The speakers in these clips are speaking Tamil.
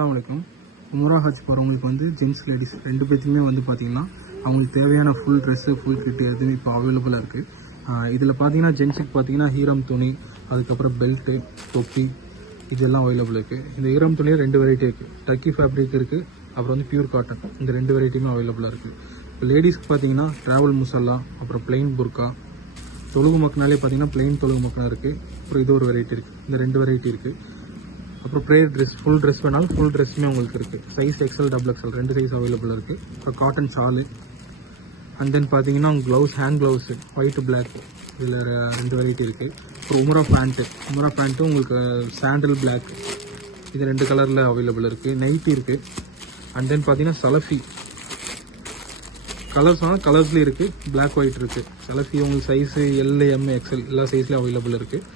அஸ்ஸலாமு அலைக்கும். உம்ரா ஹஜ் போகிறவங்களுக்கு வந்து ஜென்ஸ் லேடிஸ் ரெண்டு பேர்த்துக்குமே வந்து பார்த்திங்கன்னா அவங்களுக்கு தேவையான ஃபுல் ட்ரெஸ்ஸு ஃபுல் கிட்டு எதுவுமே இப்போ அவைலபிளாக இருக்குது. இதில் பார்த்தீங்கன்னா ஜென்ஸுக்கு பார்த்தீங்கன்னா ஹீரம் துணி, அதுக்கப்புறம் பெல்ட்டு, தொப்பி இதெல்லாம் அவைலபிள் இருக்குது. இந்த ஹீரம் துணியே ரெண்டு வெரைட்டி இருக்குது. டர்க்கி ஃபேப்ரிக் இருக்குது, அப்புறம் வந்து பியூர் காட்டன். இந்த ரெண்டு வெரைட்டியுமே அவைலபிளாக இருக்குது. இப்போ லேடிஸ்க்கு பார்த்தீங்கன்னா ட்ராவல் முசல்லா, அப்புறம் பிளெயின் புர்கா, தொழுகு மக்குனாலே பார்த்தீங்கன்னா பிளெயின் தொழுகு மக்குனா இருக்குது. அப்புறம் இது ஒரு வெரைட்டி இருக்குது. இந்த ரெண்டு வெரைட்டி இருக்குது. அப்புறம் ப்ரேயர் ட்ரெஸ், ஃபுல் ட்ரெஸ் வேணாலும் ஃபுல் ட்ரெஸ்ஸுமே உங்களுக்கு இருக்குது. சைஸ் எக்ஸல், டபுள் எக்ஸல் ரெண்டு சைஸ் அவைலபிள் இருக்குது. அப்புறம் காட்டன் ஷாலு, அண்ட் தென் பார்த்தீங்கன்னா gloves, hand gloves white black, இதில் ரெண்டு வெரைட்டி இருக்குது. அப்புறம் உம்ரா பேண்ட்டு உங்களுக்கு சாண்டில் பிளாக், இது ரெண்டு கலரில் அவைலபிள் இருக்குது. நைட்டி இருக்குது. அண்ட் தென் பார்த்தீங்கன்னா சலஃபி கலர்ஸ் ஆனால் கலர்ஸ்லேயும் இருக்குது, பிளாக் ஒயிட் இருக்குது. சலஃபி உங்களுக்கு சைஸு எல், எம், எக்ஸல் எல்லா சைஸ்லேயும் அவைலபிள் இருக்குது.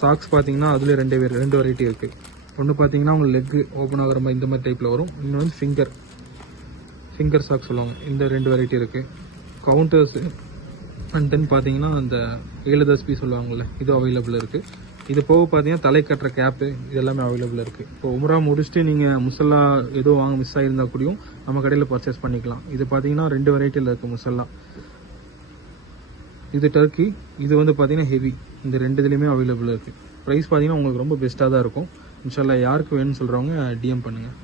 சாக்ஸ் பார்த்தீங்கன்னா அதில் ரெண்டு வெரைட்டி இருக்குது. ஒன்று பார்த்தீங்கன்னா உங்களுக்கு லெக்கு ஓப்பன் ஆகிற மாதிரி இந்த மாதிரி டைப்பில் வரும். இன்னொன்று வந்து ஃபிங்கர் சாக்ஸ் சொல்லுவாங்க. இந்த ரெண்டு வெரைட்டி இருக்குது. கவுண்டர்ஸு அண்ட் தென் பார்த்தீங்கன்னா அந்த 7 சொல்லுவாங்கள்ல, இது அவைலபிள் இருக்குது. இது போக பார்த்தீங்கன்னா தலை கட்டுற கேப்பு, இது எல்லாமே அவைலபிள் இருக்குது. இப்போ உம்ரா முடிச்சுட்டு நீங்கள் முசல்லா ஏதோ வாங்க மிஸ் ஆகியிருந்தால் கூடயும் நம்ம கடையில் பர்ச்சேஸ் பண்ணிக்கலாம். இது பார்த்தீங்கன்னா ரெண்டு வெரைட்டியில் இருக்குது முசல்லா. இது டர்க்கி, இது வந்து பார்த்தீங்கன்னா ஹெவி. இந்த ரெண்டு இதுலேயுமே அவைலபிள் இருக்குது. ப்ரைஸ் பார்த்தீங்கன்னா உங்களுக்கு ரொம்ப பெஸ்ட்டாக தான் இருக்கும். இன்ஷால்லா யாருக்கு வேணும்னு சொல்கிறவங்க டிஎம் பண்ணுங்கள்.